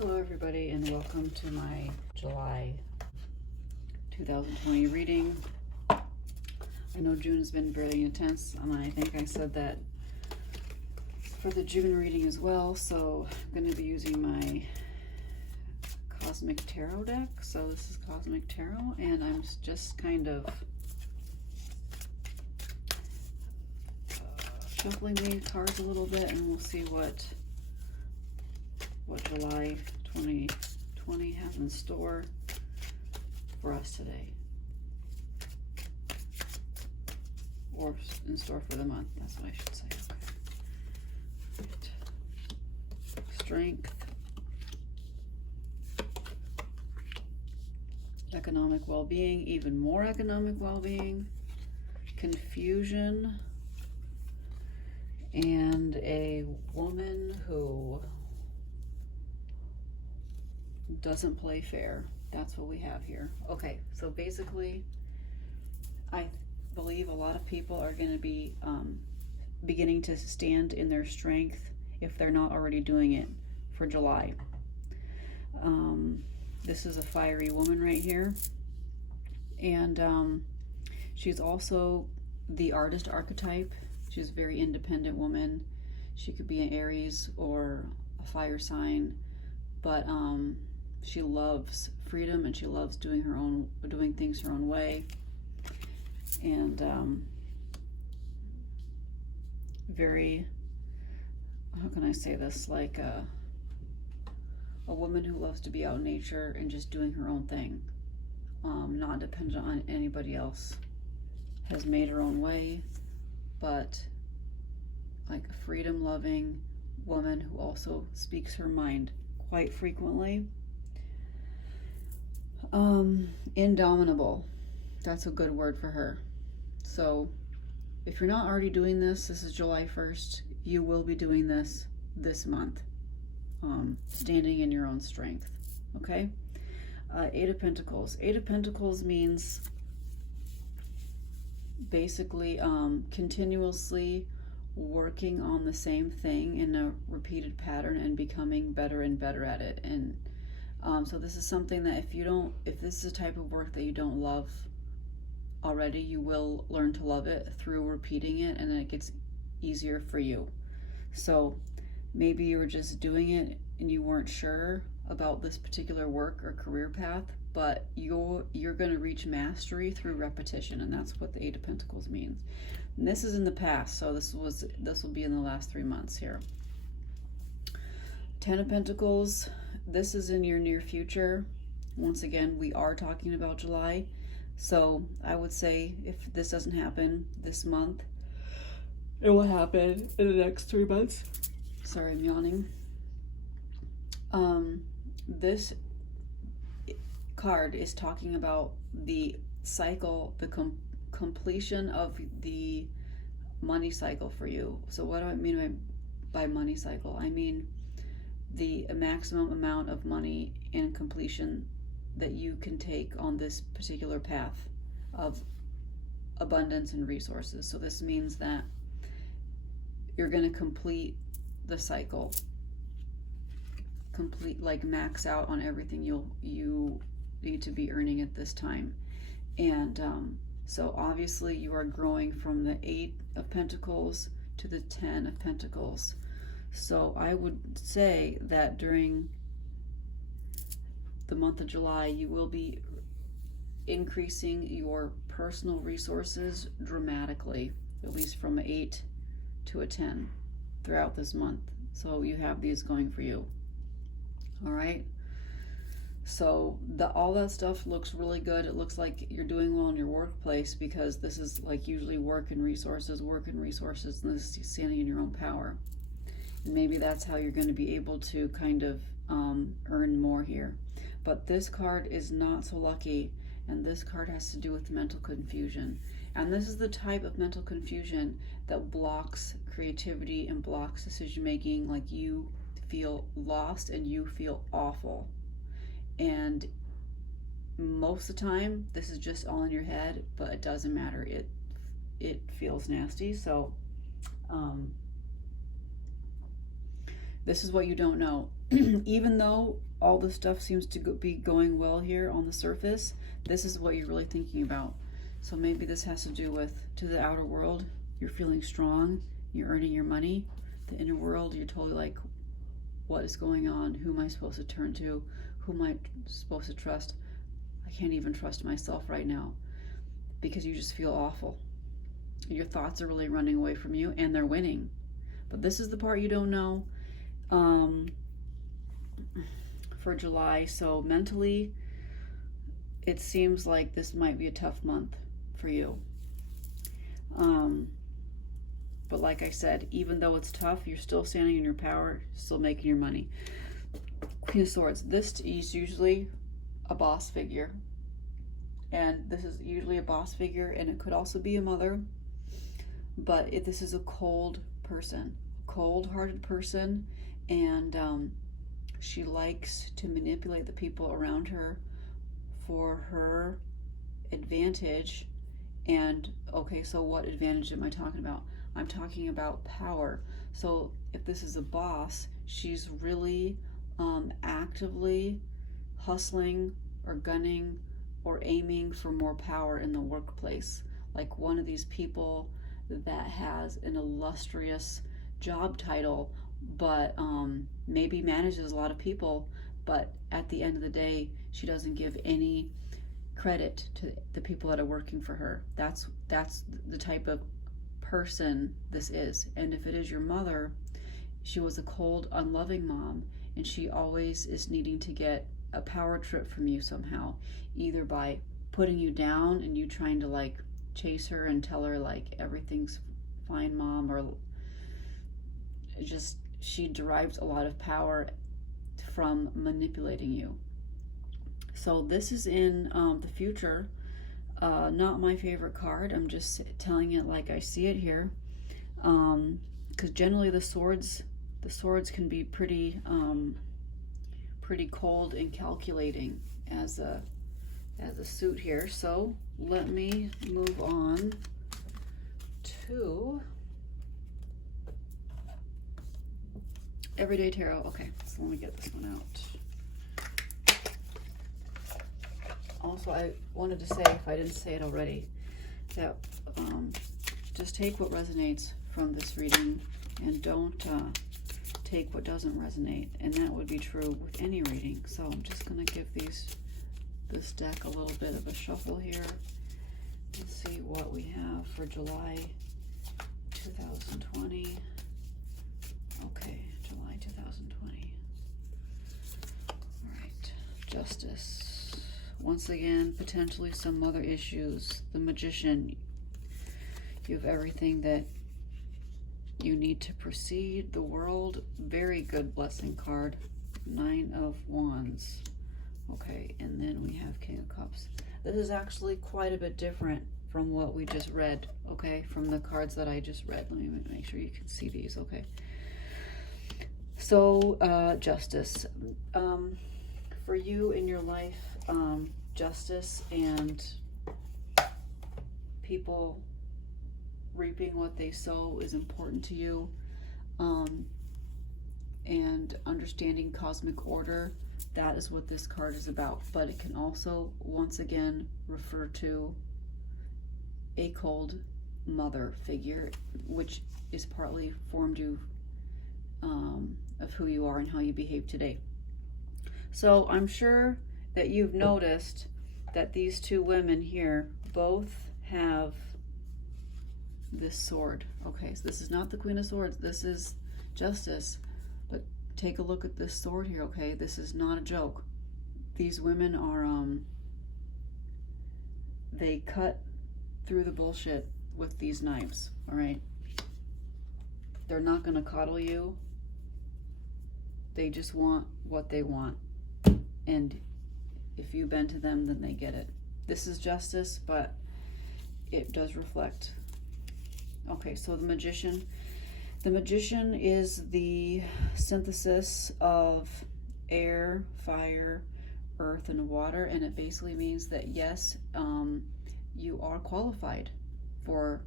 Hello everybody and welcome to my July 2020 reading. I know June has been very intense and I think I said that for the June reading as well, so I'm going to be using my Cosmic Tarot deck. So this is Cosmic Tarot and I'm just kind of shuffling these cards a little bit and we'll see what July 2020 has in store for us today, or in store for the month. That's what I should say. Okay. Right. Strength, economic well-being, even more economic well-being, confusion, and a woman who doesn't play fair. That's what we have here. Okay, so basically I believe a lot of people are going to be beginning to stand in their strength if they're not already doing it for July. This is a fiery woman right here, and she's also the artist archetype. She's a very independent woman. She could be an Aries or a fire sign, but she loves freedom and she loves doing things her own way, and very, how can I say this, like a woman who loves to be out in nature and just doing her own thing, not dependent on anybody else, has made her own way, but like a freedom loving woman who also speaks her mind quite frequently. Indomitable, that's a good word for her. So if you're not already doing this is July 1st, you will be doing this month, standing in your own strength. Okay. Eight of Pentacles. Eight of Pentacles means basically continuously working on the same thing in a repeated pattern and becoming better and better at it. And so this is something that if this is a type of work that you don't love already, you will learn to love it through repeating it, and then it gets easier for you. So maybe you were just doing it and you weren't sure about this particular work or career path, but you're going to reach mastery through repetition, and that's what the Eight of Pentacles means. And this is in the past, so this will be in the last 3 months here. Ten of Pentacles, this is in your near future. Once again, we are talking about July, so I would say if this doesn't happen this month, it will happen in the next 3 months. Sorry, I'm yawning. This card is talking about the cycle, the completion of the money cycle for you. So what do I mean by money cycle? I mean the maximum amount of money and completion that you can take on this particular path of abundance and resources. So this means that you're going to complete the cycle, like max out on everything you need to be earning at this time. And so obviously you are growing from the Eight of Pentacles to the 10 of Pentacles. So I would say that during the month of July, you will be increasing your personal resources dramatically, at least from an 8 to a 10 throughout this month. So you have these going for you. All right. So all that stuff looks really good. It looks like you're doing well in your workplace, because this is like usually work and resources, and this is standing in your own power. And maybe that's how you're going to be able to kind of earn more here. But this card is not so lucky, and this card has to do with mental confusion. And this is the type of mental confusion that blocks creativity and blocks decision making. Like you feel lost and you feel awful. And most of the time, this is just all in your head, but it doesn't matter. It feels nasty. So This is what you don't know. even though all the stuff seems to be going well here on the surface, this is what you're really thinking about. So maybe this has to do with, to the outer world, you're feeling strong, you're earning your money. The inner world, you're totally like, what is going on? Who am I supposed to turn to? Who am I supposed to trust? I can't even trust myself right now, because you just feel awful. Your thoughts are really running away from you, and they're winning. But this is the part you don't know for July. So mentally, it seems like this might be a tough month for you. But like I said, even though it's tough, you're still standing in your power, still making your money. Queen of Swords. This is usually a boss figure. And this is usually a boss figure, and it could also be a mother. But this is a cold person, cold-hearted person, and she likes to manipulate the people around her for her advantage. And okay, so what advantage am I talking about? I'm talking about power. So if this is a boss, she's really actively hustling or gunning or aiming for more power in the workplace. Like one of these people that has an illustrious job title, but maybe manages a lot of people, but at the end of the day, she doesn't give any credit to the people that are working for her. That's the type of person this is. And if it is your mother, she was a cold, unloving mom, and she always is needing to get a power trip from you somehow, either by putting you down and you trying to like chase her and tell her like everything's fine, mom, or just she derives a lot of power from manipulating you. So this is in the future. Not my favorite card. I'm just telling it like I see it here, because generally the swords can be pretty cold and calculating as a suit here. So let me move on to Everyday Tarot. Okay, so let me get this one out. Also, I wanted to say, if I didn't say it already, that just take what resonates from this reading and don't take what doesn't resonate. And that would be true with any reading. So I'm just going to give this deck a little bit of a shuffle here. Let's see what we have for July 2020. Okay, July 2020. All right, Justice. Once again, potentially some other issues. The Magician. You have everything that you need to proceed. The World. Very good blessing card. 9 of Wands. Okay, and then we have King of Cups. This is actually quite a bit different from what we just read, okay? From the cards that I just read. Let me make sure you can see these, okay? So, Justice. For you in your life, justice and people reaping what they sow is important to you, and understanding cosmic order, that is what this card is about. But it can also once again refer to a cold mother figure, which is partly formed you of who you are and how you behave today. So I'm sure that you've noticed that these two women here both have this sword. Okay, so this is not the Queen of Swords, this is Justice. But take a look at this sword here, okay? This is not a joke. These women are, they cut through the bullshit with these knives, all right? They're not gonna coddle you. They just want what they want. And if you bend to them, then they get it. This is Justice, but it does reflect. Okay, so the Magician. The Magician is the synthesis of air, fire, earth, and water, and it basically means that yes, you are qualified for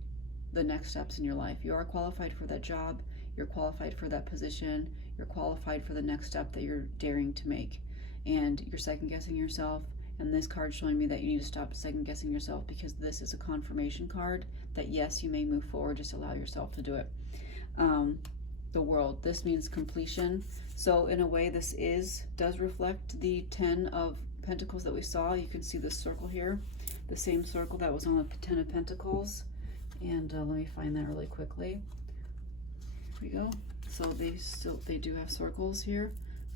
the next steps in your life. You are qualified for that job, you're qualified for that position, you're qualified for the next step that you're daring to make. And you're second guessing yourself, and this card's showing me that you need to stop second guessing yourself, because this is a confirmation card that yes, you may move forward, just allow yourself to do it. The World, this means completion. So in a way, this does reflect the 10 of Pentacles that we saw. You can see this circle here, the same circle that was on the 10 of Pentacles. And let me find that really quickly. Here we go. So they do have circles here,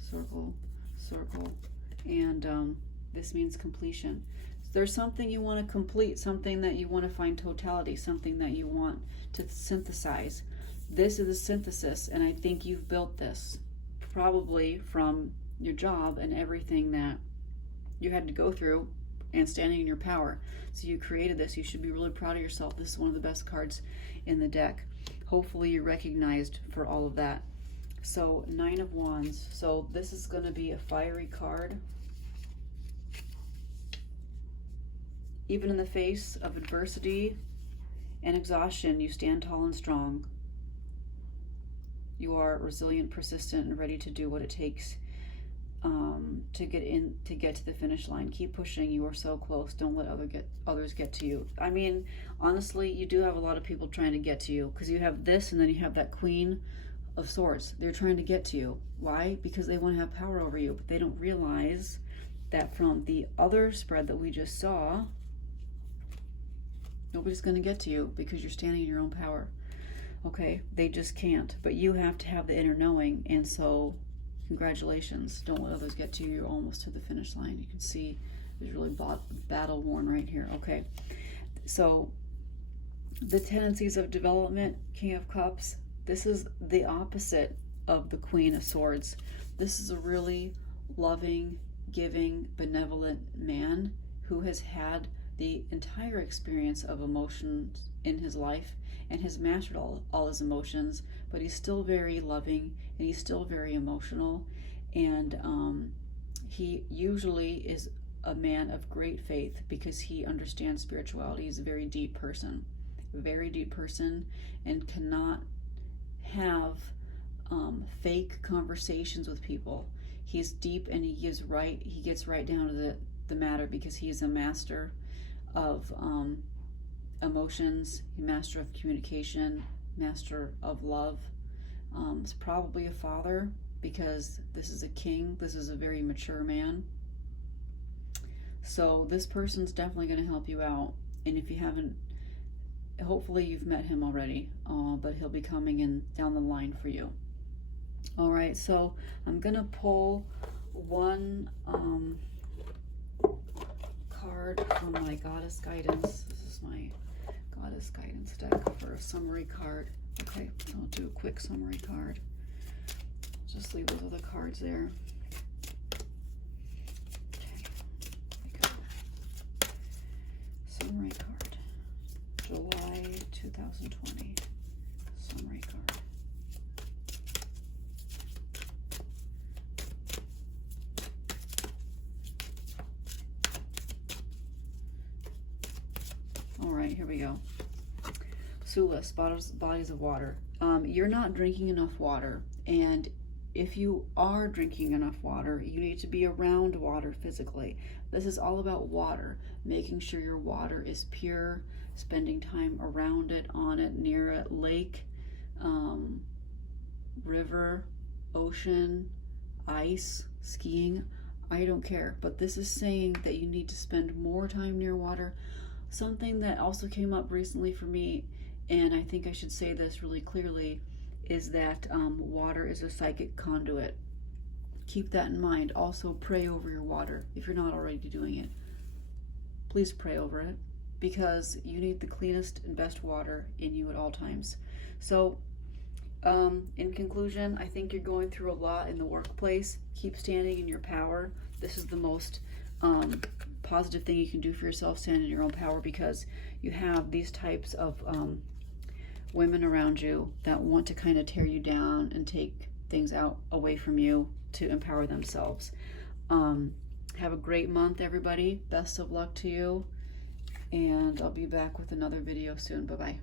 circle, circle, and this means completion. So there's something you want to complete, something that you want to find totality, something that you want to synthesize. This is a synthesis, and I think you've built this probably from your job and everything that you had to go through and standing in your power. So you created this. You should be really proud of yourself. This is one of the best cards in the deck. Hopefully you're recognized for all of that. So 9 of Wands. So this is going to be a fiery card. Even in the face of adversity and exhaustion, you stand tall and strong. You are resilient, persistent, and ready to do what it takes to get to the finish line. Keep pushing. You are so close. Don't let others get to you. I mean, honestly, you do have a lot of people trying to get to you, because you have this and then you have that Queen of Swords. They're trying to get to you. Why? Because they want to have power over you, but they don't realize that from the other spread that we just saw, nobody's going to get to you because you're standing in your own power. Okay, they just can't, but you have to have the inner knowing, and so congratulations. Don't let others get to you. You're almost to the finish line. You can see there's really battle worn right here. Okay, so the tendencies of development, King of Cups, this is the opposite of the Queen of Swords. This is a really loving, giving, benevolent man who has had the entire experience of emotions in his life and has mastered all his emotions, but he's still very loving and he's still very emotional, and he usually is a man of great faith because he understands spirituality. He's a very deep person, and cannot have fake conversations with people. He's deep and he gets right down to the matter, because he's a master of emotions, master of communication, master of love. It's probably a father, because this is a king. This is a very mature man. So this person's definitely going to help you out. And if you haven't, hopefully you've met him already, but he'll be coming in down the line for you. All right, so I'm going to pull one card from my Goddess Guidance. This is my Goddess Guidance deck for a summary card. Okay, I'll do a quick summary card. Just leave those other cards there. Okay, here we go. Summary card. July 2020. Summary card. All right, here we go. Sulas, bodies of water. You're not drinking enough water, and if you are drinking enough water, you need to be around water physically. This is all about water, making sure your water is pure, spending time around it, on it, near it, lake, river, ocean, ice, skiing. I don't care, but this is saying that you need to spend more time near water. Something that also came up recently for me, and I think I should say this really clearly, is that water is a psychic conduit. Keep that in mind. Also, pray over your water if you're not already doing it. Please pray over it, because you need the cleanest and best water in you at all times. So in conclusion, I think you're going through a lot in the workplace. Keep standing in your power. This is the most positive thing you can do for yourself, stand in your own power, because you have these types of women around you that want to kind of tear you down and take things away from you to empower themselves. Have a great month, everybody. Best of luck to you, and I'll be back with another video soon. Bye-bye.